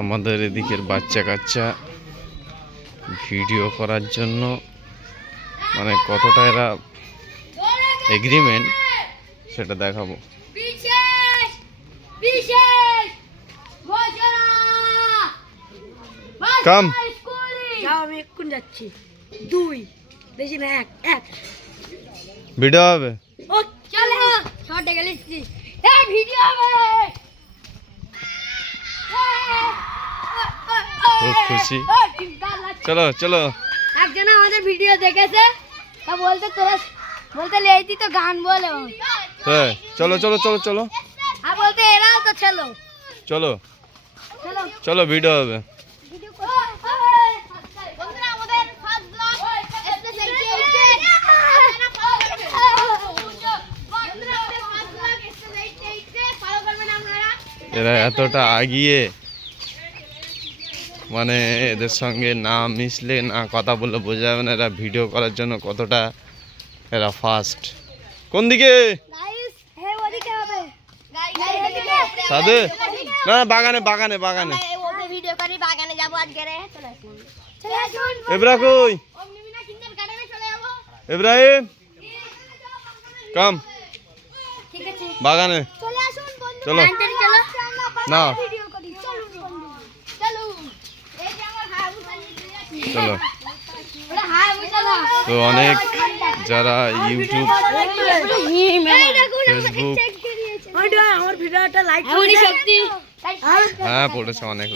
আমাদের এদিকের বাচ্চা কাচ্চা ভিডিও করার জন্য মানে কতটা এরা এগ্রিমেন্ট সেটা দেখাবো। কাম যাও, আমি এক্ষুন যাচ্ছি। 2 বেশি না, 1 ভিডিও হবে। ও চলো শর্টে গেলিস এই ভিডিও হবে। খুব খুশি। চলো চলো। একজন আমাদের ভিডিও দেখেছে, তা বলতে লেইতি তো গান বলে। হ্যাঁ চলো চলো চলো চলো। আর বলতে এরাও তো চলো চলো চলো চলো ভিডিও হবে। এরা এতটা আগিয়ে মানে এদের সঙ্গে না মিশলে না কথা বললে বোঝা যাবে না এরা ভিডিও করার জন্য কতটা এরা ফাস্ট। কোন দিকে সাধু? না বাগানে বাগানে বাগানে। এব্রা কই? ইব্রাহিম কাম বাগানে চলো না চলো। তো অনেক যারা ইউটিউব ফেসবুক হ্যাঁ পড়েছে অনেক।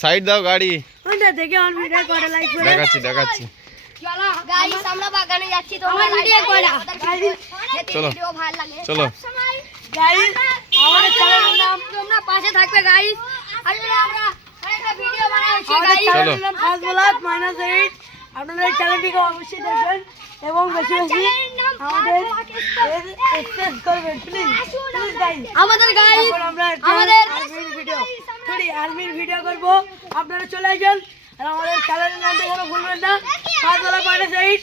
সাইড দাও গাড়ি, দেখাচ্ছি দেখাচ্ছি। আমরা বাগানে যাচ্ছি, চলো চলো। তোমরা পাশে থাকবে গাইস। আসলে আমরা একটা ভিডিও বানাচ্ছি গাইস। চলো আপনাদের চ্যানেলটিকে অবশ্যই দেখবেন এবং বেশি বেশি আমাদের সাবস্ক্রাইব করবেন প্লিজ গাইস। আমাদের গাইস আমাদের আর্মির ভিডিও করব, আপনারা চলে আসেন। আর আমাদের চ্যানেলের নামটা কোনো ভুলবেন না, সাতবেলা পায়না সাইড।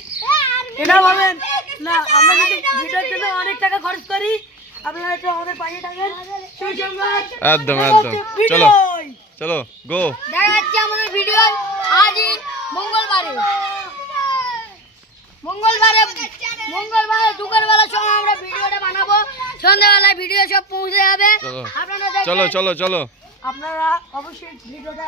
এটা ভাবেন না আমরা যদি ভিডিওর জন্য অনেক টাকা খরচ করি, আপনারা একটু আমাদের পাশে থাকেন। একদম একদম। চলো চলো গো। দেখা যাচ্ছে আমাদের ভিডিও আজই মঙ্গলবারে দুপুরবেলার সময় আমরা ভিডিওটা বানাবো। সন্ধ্যাবেলায় ভিডিও সব পৌঁছে যাবে। আপনারা চলো চলো চলো। আপনারা অবশ্যই ভিডিওটা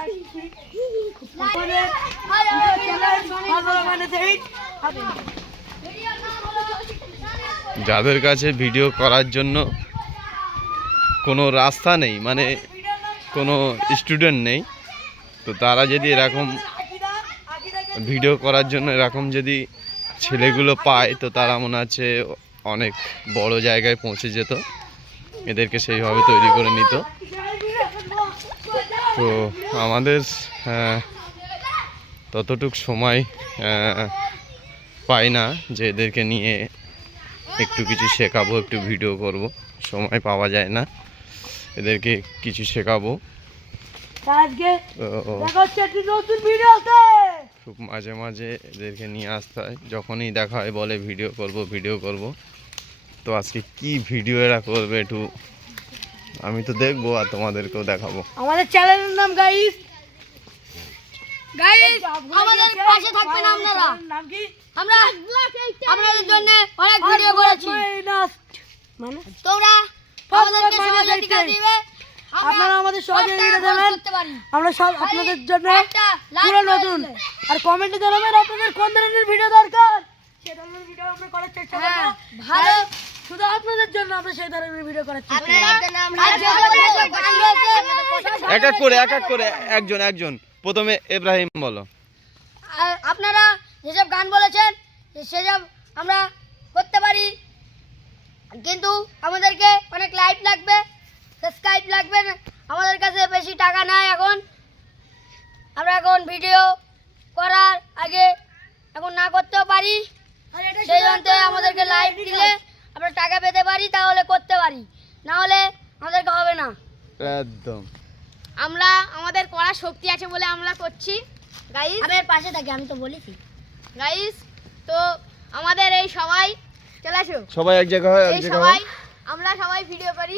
যাদের কাছে ভিডিও করার জন্য কোনো রাস্তা নেই, মানে কোনো স্টুডেন্ট নেই, তো তারা যদি এরকম ভিডিও করার জন্য এরকম যদি ছেলেগুলো পায় তো তারা মনে হচ্ছে অনেক বড় জায়গায় পৌঁছে যেত, এদেরকে সেইভাবে তৈরি করে নিত। তো আমাদের ততটুক সময় পাই না যে এদেরকে নিয়ে একটু কিছু শেখাবো, একটু ভিডিও করব, সময় পাওয়া যায় না এদেরকে কিছু শেখাবো। খুব মাঝে মাঝে এদেরকে নিয়ে আসতে হয়, যখনই দেখা হয় বলে ভিডিও করব। তো আজকে কি ভিডিও এরা করবে একটু আমি তো দেখবো আর তোমাদেরকেও দেখাবো। আমাদের চ্যানেলের নাম গাইস আমাদের পাশে থাকবেন আপনারা। নাম কি? আমরা আপনাদের জন্য অনেক ভিডিও করেছি, মানে তোমরা আমাদেরকে সহযোগিতা দিবে, আপনারা আমাদের সহযোগিতা দেবেন। আমরা সব আপনাদের জন্য পুরো নতুন। আর কমেন্টে জানাবেন আপনাদের কোন ধরনের ভিডিও দরকার, সেই ধরনের ভিডিও আমরা করার চেষ্টা করব। ভালো শুধু আপনাদের জন্য আমরা সেই ধরনের ভিডিও করার চেষ্টা করব। এক এক করে একজন প্রথমে ইব্রাহিম বলো। আপনারা যেসব গান বলেছেন সেসব আমরা করতে পারি, কিন্তু আমাদেরকে অনেক লাইক লাগবে, সাবস্ক্রাইব লাগবে। আমাদের কাছে বেশি টাকা নাই এখন। আমরা এখন ভিডিও করার আগে এখন না করতেও পারি, সেই জন্য আমাদেরকে লাইক দিলে আমরা টাকা পেতে পারি, তাহলে করতে পারি, না হলে আমাদেরকে হবে না। একদম আমরা আমাদের করার শক্তি আছে বলে আমরা করছি গাইস। আমার পাশে থাকি, আমি তো বলেছি গাইস। তো আমাদের এই সবাই চলে আসো, সবাই এক জায়গা হয়, এক জায়গা হয়। আমরা সবাই ভিডিও করি।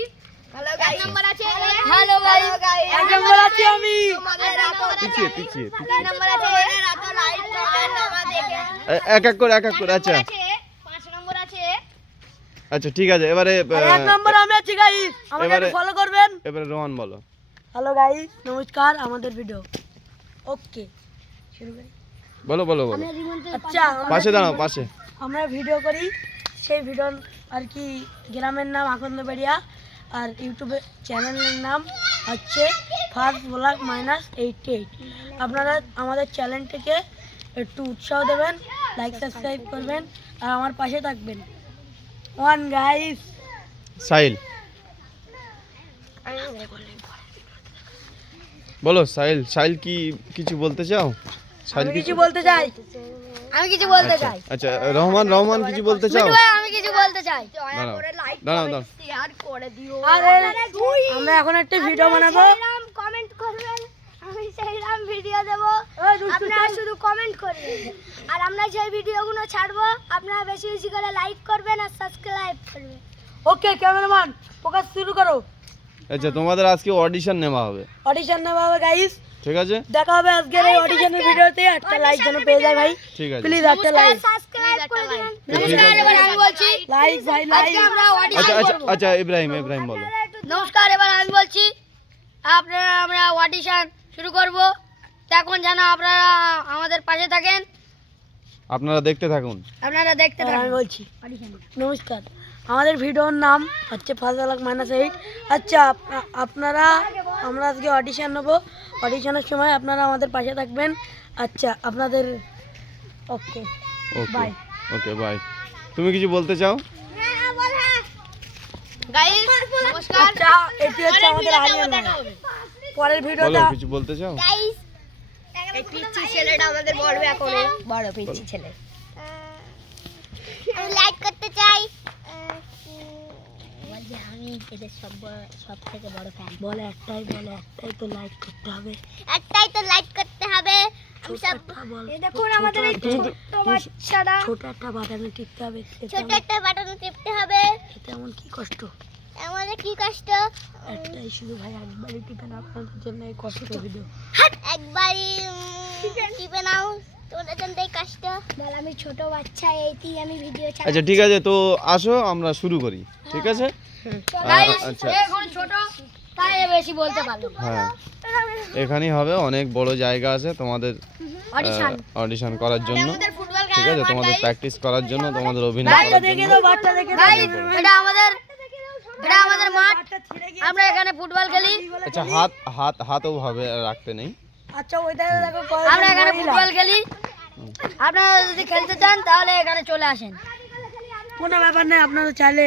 হ্যালো গাইস, নাম্বার আছে। হ্যালো এক নম্বর আছি আমি। পিছিয়ে পিছিয়ে পিছিয়ে নম্বর আছে এক এক করে আচ্ছা 5 নম্বর আছে। আচ্ছা ঠিক আছে, এবারে এক নম্বর আমি আছি গাইস, আমাকে এবারে- একটু ফলো করবেন। এবারে রোহান বলো। হ্যালো গাইস, নমস্কার, আমাদের ভিডিও ওকে শুরু করি। বলো বলো বলো আচ্ছা, পাশে দাঁড়াও, পাশে। আমরা ভিডিও করি, সেই ভিডিও আর কি গ্রামের নাম আকন্দবাড়িয়া, আর ইউটিউবে চ্যানেলের নাম হচ্ছে ফার্স্ট ব্লগ -88। আপনারা আমাদের চ্যানেলটিকে একটু উৎসাহ দেবেন, লাইক সাবস্ক্রাইব করবেন আর আমার পাশে থাকবেন। One guys. সাহিল বলো। সাহিল কি কিছু বলতে চাও? সাহিল আমি কিছু বলতে চাই, আমি কিছু বলতে চাই। আচ্ছা রহমান কিছু বলতে চাও? মিঠু ভাই, আমি কিছু বলতে চাই। দাঁড়াও আরে আমরা এখন একটা ভিডিও বানাবো, কমেন্ট করবেন, আমি সেইরাম ভিডিও দেব, আপনারা শুধু কমেন্ট করবেন। আর আমরা যে ভিডিওগুলো ছাড়বো আপনারা বেশি বেশি করে লাইক করবেন আর সাবস্ক্রাইব করবেন। ওকে ক্যামেরাম্যান ফোকাস শুরু করো। আচ্ছা তোমাদের আজকে অডিশন নেওয়া হবে, অডিশন নেওয়া হবে গাইস, ঠিক আছে? দেখা হবে আজকের এই অডিশনের ভিডিওতে। একটা লাইক যেন পেয়ে যায় ভাই, ঠিক আছে। প্লিজ একটা লাইক। সাবস্ক্রাইব করে দিবেন। নমস্কার, এবার আমি বলছি লাইক ভাই লাইক। আমরা আচ্ছা অডিশন আচ্ছা আচ্ছা ইব্রাহিম বলো। নমস্কার, এবার আমি বলছি আপনারা আমরা অডিশন শুরু করব, এখন যেন আপনারা আমাদের পাশে থাকেন, আপনারা দেখতে থাকুন। আপনারা দেখতে থাকুন। আমি বলছি নমস্কার, আমাদের ভিডিওর নাম হচ্ছে ফার্স্ট ব্লগ -8। আচ্ছা আপনারা, আমরা আজকে অডিশন নেব, অডিশনের সময় আপনারা আমাদের পাশে থাকবেন। আচ্ছা আপনাদের ওকে ওকে বাই। Okay bye. তুমি কিছু বলতে চাও? গাইস নমস্কার, আচ্ছা এটি হচ্ছে আমাদের আরিয়ান ভাই। পরের বলো, ভিডিওটা কিছু বলতে চাও? গাইস, এই পিচ্চি ছেলেটা আমাদের বড় এখন বড় পিচ্চি ছেলে। আমি লাইক করতে চাই। আমি এদের সব থেকে বড় ফ্যান। বলে একটাই তো লাইক করতে হবে। একটাই তো লাইক করতে হবে। আমি সব এই দেখুন আমাদের এই ছোট্ট বাচ্চাটা, ছোট একটা বাটনে টিপতে হবে, ছোট একটা বাটন টিপতে হবে। এতে এমন কি কষ্ট? আমাদের কি কষ্ট? একটাই শুধু ভাই, একবারই টিপেন, আপনাদের জন্য এই কষ্ট ভিডিও। একবারই টিপে নাও, তোমাদের জন্য এই কষ্ট। বল আমি ছোট বাচ্চা, এইটি আমি ভিডিও ছাড়ি। আচ্ছা ঠিক আছে, তো আসো আমরা শুরু করি, ঠিক আছে? আচ্ছা এখন ছোট তাই বেশি বলতে পারলো না। হ্যাঁ, এখানেই হবে, অনেক বড় জায়গা আছে তোমাদের অডিশন অডিশন করার জন্য, ফুটবল ঠিক আছে? তোমাদের প্র্যাকটিস করার জন্য, তোমাদের অভিনয় বাচ্চা করার দেখে জন্য। দাও, বাচ্চা দেখে দাও। এটা আমাদের মাঠ, আমরা এখানে ফুটবল খেলি। আচ্ছা হাতও ভাবে রাখতে নেই। আচ্ছা ওইটা দেখো, আমরা এখানে ফুটবল খেলি। আপনারা যদি খেলতে চান তাহলে এখানে চলে আসেন, কোনো ব্যাপার নেই, আপনারা চাইলে